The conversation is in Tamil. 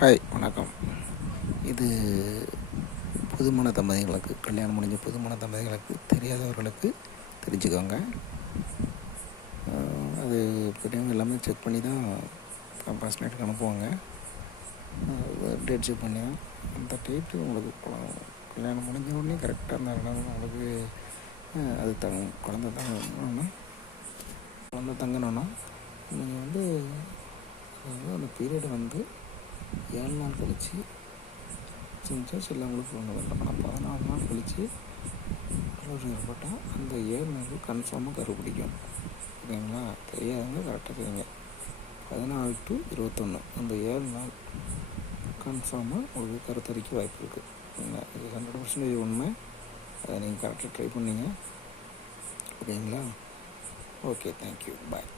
ஹாய், வணக்கம். இது புதுமண தம்பதிகளுக்கு, கல்யாணம் முடிஞ்ச புதுமண தம்பதிகளுக்கு, தெரியாதவர்களுக்கு தெரிஞ்சுக்கோங்க. அது பெரியவங்க எல்லாமே செக் பண்ணி தான் ஃபர்ஸ்ட் நைட்டுக்கு அனுப்புவாங்க. டேட் செக் பண்ணி தான் அந்த டேட்டு உங்களுக்கு கல்யாணம் முடிஞ்ச உடனே கரெக்டாக அந்த இடம் உங்களுக்கு அது குழந்த தங்கணும்னா நீங்கள் அந்த பீரியட் 7 நாள் கழித்து செஞ்சா சிலவங்களுக்கு ஒன்று வரலாம். ஆனால் 14 நாள் கழித்து கருவுறு ஏற்பட்டால் அந்த 7 நாள் கன்ஃபார்மாக கரு பிடிக்கும். ஓகேங்களா? தெரியாதவங்க கரெக்டாக செய்யுங்க. 14 to 21 அந்த 7 நாள் கன்ஃபார்மாக உங்களுக்கு கருத்தரிக்க வாய்ப்பு இருக்குது. ஓகேங்களா? இது 100% உண்மை. அதை நீங்கள் கரெக்டாக ட்ரை பண்ணிங்க. ஓகேங்களா? ஓகே, தேங்க்யூ, பாய்.